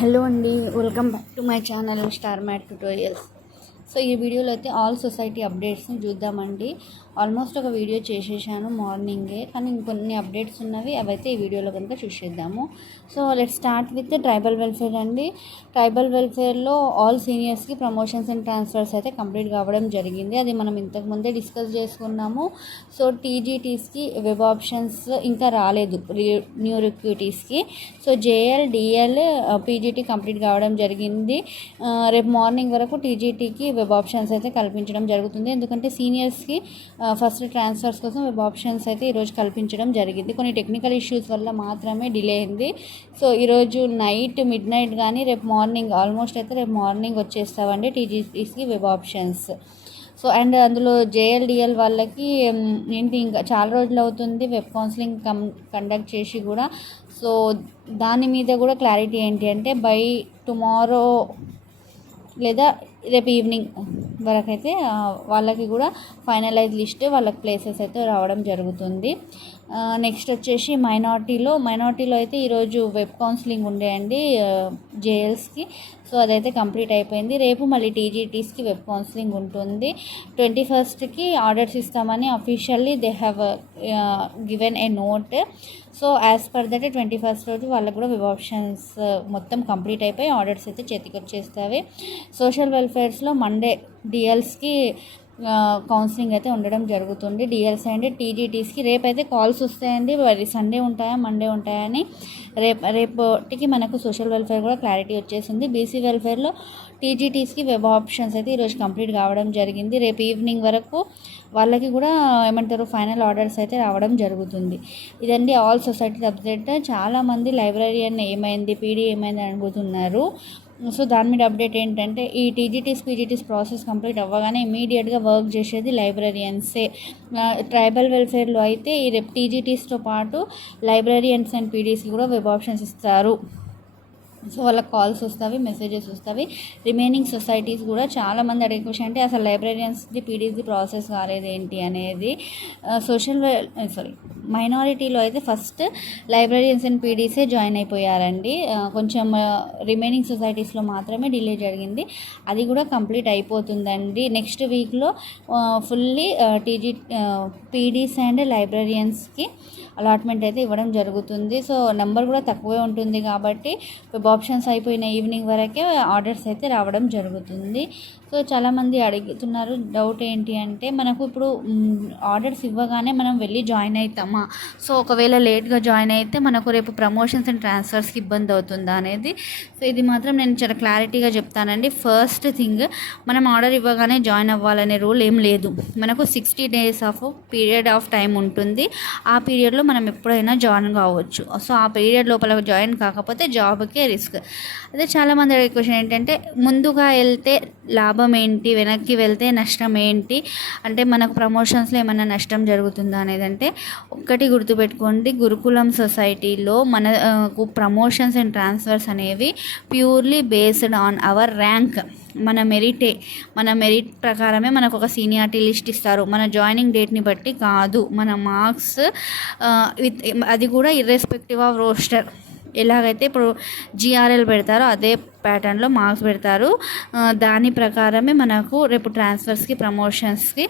Hello అండి, welcome back to my channel Star Math Tutorials. So ఈ వీడియోలో అయితే ఆల్ సొసైటీ అప్డేట్స్ని చూద్దామండి. ఆల్మోస్ట్ ఒక వీడియో చేసేసాను మార్నింగే, కానీ ఇంకొన్ని అప్డేట్స్ ఉన్నవి, అవైతే ఈ వీడియోలో కనుక చూసేద్దాము. So let's start with tribal welfare అండి. ట్రైబల్ వెల్ఫేర్లో ఆల్ సీనియర్స్కి ప్రమోషన్స్ అండ్ ట్రాన్స్ఫర్స్ అయితే కంప్లీట్ కావడం జరిగింది. అది మనం ఇంతకుముందే డిస్కస్ చేసుకున్నాము. సో టీజీటీస్కి వెబ్ ఆప్షన్స్ ఇంకా రాలేదు, న్యూ రిక్రూటీస్కి. So JL DL PGT complete కావడం జరిగింది. రేపు మార్నింగ్ వరకు టీజీటీకి వెబ్ ఆప్షన్స్ అయితే కల్పించడం జరుగుతుంది. ఎందుకంటే సీనియర్స్కి ఫస్ట్ ట్రాన్స్ఫర్స్ కోసం వెబ్ ఆప్షన్స్ అయితే ఈరోజు కల్పించడం జరిగింది. కొన్ని టెక్నికల్ ఇష్యూస్ వల్ల మాత్రమే డిలే అయింది. సో ఈరోజు మిడ్ నైట్ కానీ రేపు మార్నింగ్ ఆల్మోస్ట్ అయితే రేపు మార్నింగ్ వచ్చేస్తామండి టీజీటీస్కి వెబ్ ఆప్షన్స్. సో అండ్ అందులో జేఎల్డిఎల్ వాళ్ళకి ఏంటి ఇంకా చాలా రోజులు అవుతుంది వెబ్ కౌన్సిలింగ్ కండక్ట్ చేసి కూడా. సో దాని మీద కూడా క్లారిటీ ఏంటి అంటే బై టుమారో లేదా రేపు ఈవినింగ్ వరకు అయితే వాళ్ళకి కూడా ఫైనలైజ్ లిస్ట్ వాళ్ళకి ప్లేసెస్ అయితే రావడం జరుగుతుంది. నెక్స్ట్ వచ్చేసి మైనార్టీలో అయితే ఈరోజు వెబ్ కౌన్సిలింగ్ ఉండేయండి జేఎల్స్కి. సో అదైతే కంప్లీట్ అయిపోయింది. రేపు మళ్ళీ టీజీటీస్కి వెబ్ కౌన్సిలింగ్ ఉంటుంది. 21st ఆర్డర్స్ ఇస్తామని officially they have given a note. So as per that 21st రోజు వాళ్ళకు కూడా వెబ్ ఆప్షన్స్ మొత్తం కంప్లీట్ అయిపోయి ఆర్డర్స్ అయితే చేతికి వచ్చేస్తాయి. సోషల్ వెల్ఫేర్స్లో మండే డిఎల్స్కి కౌన్సిలింగ్ అయితే ఉండడం జరుగుతుంది. డిఎల్స్ అండ్ టీజీటీస్కి రేపైతే కాల్స్ వస్తాయండి. మరి సండే ఉంటాయా మండే ఉంటాయని రేపటికి మనకు సోషల్ వెల్ఫేర్ కూడా క్లారిటీ వచ్చేసింది. బీసీ వెల్ఫేర్లో టీజీటీస్కి వెబ్ ఆప్షన్స్ అయితే ఈరోజు కంప్లీట్ కావడం జరిగింది. రేపు ఈవినింగ్ వరకు వాళ్ళకి కూడా ఫైనల్ ఆర్డర్స్ అయితే రావడం జరుగుతుంది. ఇదండి ఆల్ సొసైటీ అప్డేట్. చాలామంది లైబ్రరీయన్ ఏమైంది, పీడీ ఏమైంది అడుగుతున్నారు. సో దాని మీద అప్డేట్ ఏంటంటే ఈ టీజీటీస్ పీజీటీస్ ప్రాసెస్ కంప్లీట్ అవ్వగానే ఇమీడియట్గా వర్క్ చేసేది లైబ్రరియన్సే. ట్రైబల్ వెల్ఫేర్లో అయితే ఈ రేపు టీజీటీస్తో పాటు లైబ్రరియన్స్ అండ్ పీడీస్కి కూడా వెబ్ ఆప్షన్స్ ఇస్తారు. సో వాళ్ళకి కాల్స్ వస్తాయి, మెసేజెస్ వస్తాయి. రిమైనింగ్ సొసైటీస్ కూడా చాలామంది అడిగే క్వశ్చన్ అంటే అసలు లైబ్రరియన్స్ది పీడీస్ది ప్రాసెస్ కాలేదు ఏంటి అనేది. మైనారిటీలో అయితే ఫస్ట్ లైబ్రరియన్స్ అండ్ పీడీసే జాయిన్ అయిపోయారండి. కొంచెం రిమైనింగ్ సొసైటీస్లో మాత్రమే డిలే జరిగింది. అది కూడా కంప్లీట్ అయిపోతుందండి. నెక్స్ట్ వీక్లో ఫుల్లీ పీడీస్ అండ్ లైబ్రరియన్స్కి అలాట్మెంట్ అయితే ఇవ్వడం జరుగుతుంది. సో నెంబర్ కూడా తక్కువే ఉంటుంది కాబట్టి వెబ్ ఆప్షన్స్ అయిపోయిన ఈవినింగ్ వరకే ఆర్డర్స్ అయితే రావడం జరుగుతుంది. సో చాలామంది అడుగుతున్నారు డౌట్ ఏంటి అంటే మనకు ఇప్పుడు ఆర్డర్స్ ఇవ్వగానే మనం వెళ్ళి జాయిన్ అవుతామా, సో ఒకవేళ లేట్గా జాయిన్ అయితే మనకు రేపు ప్రమోషన్స్ అండ్ ట్రాన్స్ఫర్స్కి ఇబ్బంది అవుతుందా అనేది. సో ఇది మాత్రం నేను చాలా క్లారిటీగా చెప్తానండి. ఫస్ట్ థింగ్, మనం ఆర్డర్ ఇవ్వగానే జాయిన్ అవ్వాలనే రూల్ ఏం లేదు. మనకు 60 days of period of time ఉంటుంది. ఆ పీరియడ్లో మనం ఎప్పుడైనా జాయిన్ కావచ్చు. సో ఆ పీరియడ్ లోపల జాయిన్ కాకపోతే జాబ్కే రిస్క్. అదే చాలామంది అడిగే క్వశ్చన్ ఏంటంటే ముందుగా వెళ్తే లాభం ఏంటి, వెనక్కి వెళ్తే నష్టం ఏంటి, అంటే మనకు ప్రమోషన్స్లో ఏమైనా నష్టం జరుగుతుందా అనేది. అంటే ఒక్కటి గుర్తుపెట్టుకోండి, గురుకులం సొసైటీలో మనకు ప్రమోషన్స్ అండ్ ట్రాన్స్ఫర్స్ అనేవి purely based on hour rank. మన మెరిట్ ప్రకారమే మనకు ఒక సీనియారిటీ లిస్ట్ ఇస్తారు. మన జాయినింగ్ డేట్ని బట్టి కాదు, మన మార్క్స్ అది కూడా ఇర్రెస్పెక్టివ్ ఆఫ్ రోస్టర్. ఎలాగైతే ఇప్పుడు జిఆర్ఎల్ పెడతారో అదే ప్యాటర్న్లో మార్క్స్ పెడతారు. దాని ప్రకారమే మనకు రేపు ట్రాన్స్ఫర్స్కి ప్రమోషన్స్కి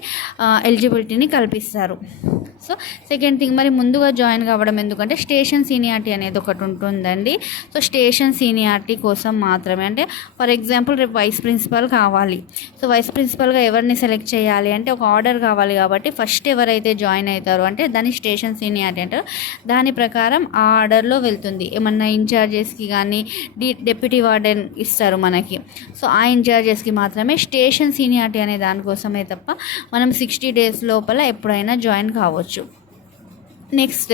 ఎలిజిబిలిటీని కల్పిస్తారు. సో సెకండ్ థింగ్, మరి ముందుగా జాయిన్ కావడం ఎందుకంటే స్టేషన్ సీనియారిటీ అనేది ఒకటి ఉంటుందండి. సో స్టేషన్ సీనియారిటీ కోసం మాత్రమే. అంటే ఫర్ ఎగ్జాంపుల్ రేపు వైస్ ప్రిన్సిపల్ కావాలి. సో వైస్ ప్రిన్సిపల్గా ఎవరిని సెలెక్ట్ చేయాలి అంటే ఒక ఆర్డర్ కావాలి కాబట్టి ఫస్ట్ ఎవరైతే జాయిన్ అవుతారో అంటే దాన్ని స్టేషన్ సీనియారిటీ అంటారు. దాని ప్రకారం ఆ ఆర్డర్లో వెళ్తుంది. ఏమన్నా ఇన్ఛార్జెస్కి కానీ డెప్యూటీ వార్డెన్ ఇస్తారు మనకి. సో ఆ ఇన్ఛార్జెస్కి మాత్రమే స్టేషన్ సీనియారిటీ అనే దానికోసమే తప్ప మనం 60 days లోపల ఎప్పుడైనా జాయిన్ కావచ్చు. నెక్స్ట్,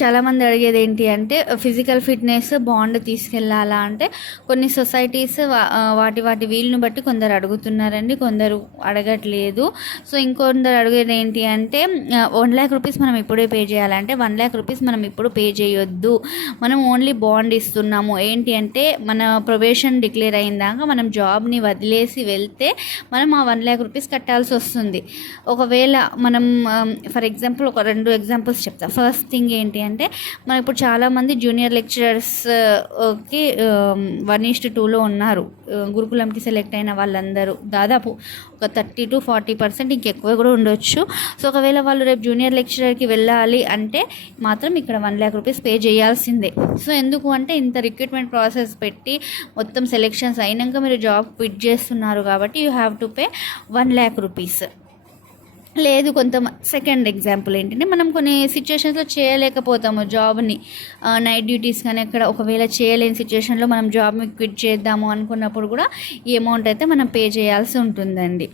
చాలామంది అడిగేది ఏంటి అంటే ఫిజికల్ ఫిట్నెస్ బాండ్ తీసుకెళ్ళాలా అంటే కొన్ని సొసైటీస్ వాటి వీలుని బట్టి కొందరు అడుగుతున్నారండి, కొందరు అడగట్లేదు. సో ఇంకొందరు అడిగేది ఏంటి అంటే 1 lakh rupees మనం ఇప్పుడే పే చేయాలంటే 1 lakh rupees మనం ఇప్పుడు పే చేయొద్దు, మనం ఓన్లీ బాండ్ ఇస్తున్నాము. ఏంటి అంటే మన ప్రొబేషన్ డిక్లేర్ అయిందాక మనం జాబ్ని వదిలేసి వెళ్తే మనం ఆ 1 lakh rupees కట్టాల్సి వస్తుంది. ఒకవేళ మనం ఫర్ ఎగ్జాంపుల్ ఒక 2 examples ప్రాసెస్ చెప్తా. ఫస్ట్ థింగ్ ఏంటి అంటే, మనం ఇప్పుడు చాలామంది జూనియర్ లెక్చరర్స్కి 1:2లో ఉన్నారు. గురుకులంకి సెలెక్ట్ అయిన వాళ్ళందరూ దాదాపు ఒక 30 to 40% ఇంకెక్కువ కూడా ఉండొచ్చు. సో ఒకవేళ వాళ్ళు రేపు జూనియర్ లెక్చరర్కి వెళ్ళాలి అంటే మాత్రం ఇక్కడ 1 lakh రూపీస్ పే చేయాల్సిందే. సో ఎందుకు అంటే, ఇంత రిక్రూట్మెంట్ ప్రాసెస్ పెట్టి మొత్తం సెలెక్షన్స్ అయినాక మీరు జాబ్ క్విట్ చేస్తున్నారు కాబట్టి you have to pay 1 lakh rupees. లేదు సెకండ్ ఎగ్జాంపుల్ ఏంటంటే, మనం కొన్ని సిచ్యువేషన్స్లో చేయలేకపోతాము జాబ్ని, నైట్ డ్యూటీస్ కానీ అక్కడ ఒకవేళ చేయలేని సిచ్యువేషన్లో మనం జాబ్ని క్విట్ చేద్దాము అనుకున్నప్పుడు కూడా ఈ అమౌంట్ అయితే మనం పే చేయాల్సి ఉంటుందండి.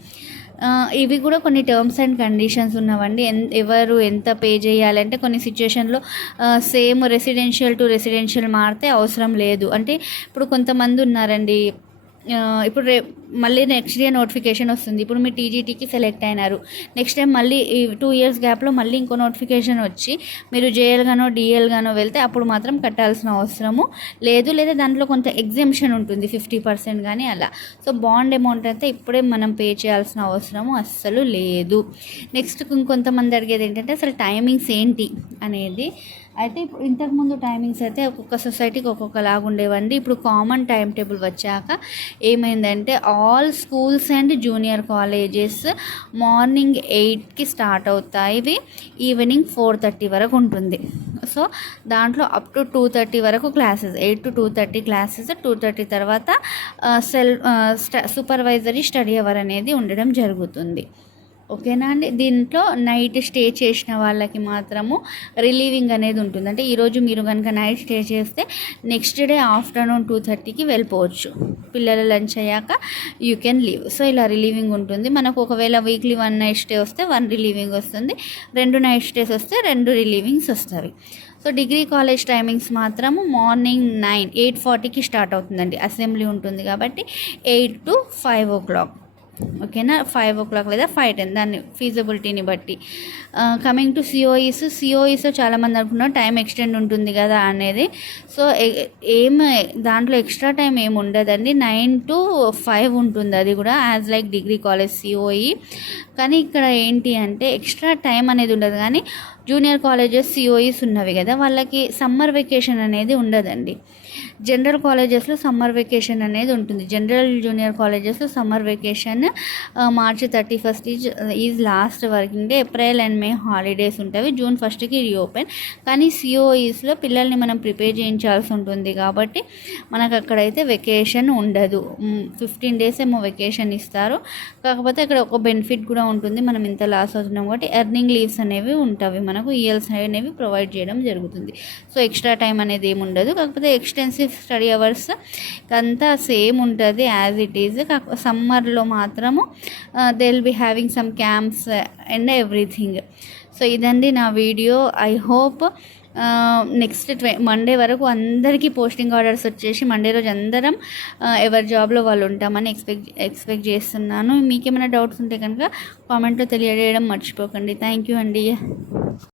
ఇవి కూడా కొన్ని టర్మ్స్ అండ్ కండిషన్స్ ఉన్నవండి. ఎవరు ఎంత పే చేయాలంటే, కొన్ని సిచ్యువేషన్లో సేమ్ రెసిడెన్షియల్ టు రెసిడెన్షియల్ మారితే అవసరం లేదు. అంటే ఇప్పుడు కొంతమంది ఉన్నారండి, ఇప్పుడు మళ్ళీ నెక్స్ట్ డే నోటిఫికేషన్ వస్తుంది. ఇప్పుడు మీరు టీజీటీకి సెలెక్ట్ అయినారు, నెక్స్ట్ టైం మళ్ళీ ఈ 2 years గ్యాప్లో మళ్ళీ ఇంకో నోటిఫికేషన్ వచ్చి మీరు జేఎల్గానో డిఎల్గానో వెళ్తే అప్పుడు మాత్రం కట్టాల్సిన అవసరము లేదు. లేదా దాంట్లో కొంత ఎగ్జెంప్షన్ ఉంటుంది 50% కానీ అలా. సో బాండ్ అమౌంట్ అయితే ఇప్పుడే మనం పే చేయాల్సిన అవసరము అస్సలు లేదు. నెక్స్ట్ ఇంకొంతమంది అడిగేది ఏంటంటే, అసలు టైమింగ్స్ ఏంటి అనేది. అయితే ఇప్పుడు ఇంతకుముందు టైమింగ్స్ అయితే ఒక్కొక్క సొసైటీకి ఒక్కొక్కలాగా ఉండేవండి. ఇప్పుడు కామన్ టైం టేబుల్ వచ్చాక ఏమైందంటే, all schools and junior colleges morning 8కి స్టార్ట్ అవుతాయి, ఇవి ఈవినింగ్ 4:30 వరకు ఉంటుంది. సో దాంట్లో అప్ టు 2:30 వరకు క్లాసెస్, 8 to 2:30 క్లాసెస్. 2:30 తర్వాత సూపర్వైజరీ స్టడీ అవర్ అనేది ఉండడం జరుగుతుంది. ఓకేనా అండి. దీంట్లో నైట్ స్టే చేసిన వాళ్ళకి మాత్రము రిలీవింగ్ అనేది ఉంటుంది. అంటే ఈరోజు మీరు కనుక నైట్ స్టే చేస్తే నెక్స్ట్ డే ఆఫ్టర్నూన్ 2:30కి వెళ్ళిపోవచ్చు. పిల్లల లంచ్ అయ్యాక యూ కెన్ లీవ్. సో ఇలా రిలీవింగ్ ఉంటుంది. మనకు ఒకవేళ వీక్లీ 1 night స్టే వస్తే 1 రిలీవింగ్ వస్తుంది, 2 night స్టేస్ వస్తే 2 రిలీవింగ్స్ వస్తాయి. సో డిగ్రీ కాలేజ్ టైమింగ్స్ మాత్రము మార్నింగ్ 8:40కి స్టార్ట్ అవుతుందండి. అసెంబ్లీ ఉంటుంది కాబట్టి 8 to 5 o'clock. ఓకేనా, 5 o'clock లేదా 5:10, దాన్ని ఫీజిబిలిటీని బట్టి. కమింగ్ టు సిఓఈస్ చాలామంది అనుకున్నారు టైం ఎక్స్టెండ్ ఉంటుంది కదా అనేది. సో దాంట్లో ఎక్స్ట్రా టైం ఏమి ఉండదండి, 9 to 5 ఉంటుంది. అది కూడా as like degree college COE. కానీ ఇక్కడ ఏంటి అంటే, ఎక్స్ట్రా టైం అనేది ఉండదు. కానీ జూనియర్ కాలేజెస్ సిఓఈస్ ఉన్నవి కదా, వాళ్ళకి సమ్మర్ వెకేషన్ అనేది ఉండదండి. జనరల్ కాలేజెస్లో సమ్మర్ వెకేషన్ అనేది ఉంటుంది. జనరల్ జూనియర్ కాలేజెస్లో summer vacation March 31st is lost working day. April and May holidays ఉంటాయి, June 1st రీఓపెన్. కానీ సిఓఈస్లో పిల్లల్ని మనం ప్రిపేర్ చేయించాల్సి ఉంటుంది కాబట్టి మనకు అక్కడైతే వెకేషన్ ఉండదు. 15 days ఏమో వెకేషన్ ఇస్తారు. కాకపోతే అక్కడ ఒక బెనిఫిట్ కూడా ఉంటుంది, మనం ఇంత లాస్ అవుతున్నాం కాబట్టి ఎర్నింగ్ లీవ్స్ అనేవి ఉంటాయి, మనకు ఈఎల్స్ అనేవి ప్రొవైడ్ చేయడం జరుగుతుంది. సో ఎక్స్ట్రా టైం అనేది ఏమి ఉండదు. కాకపోతే ఎక్స్టెన్సివ్ స్టడీ అవర్స్ అంతా సేమ్ ఉంటుంది యాజ్ ఇట్ ఈజ్. సమ్మర్లో మాత్రము they will be having some camps and everything. So ఇదండి నా వీడియో. ఐ హోప్ నెక్స్ట్ మండే వరకు అందరికీ పోస్టింగ్ ఆర్డర్స్ వచ్చేసి మండే రోజు అందరం ఎవరి జాబ్లో వాళ్ళు ఉంటామని ఎక్స్పెక్ట్ చేస్తున్నాను. మీకేమైనా డౌట్స్ ఉంటే కనుక కామెంట్లో తెలియజేయడం మర్చిపోకండి. థ్యాంక్ యూ అండి.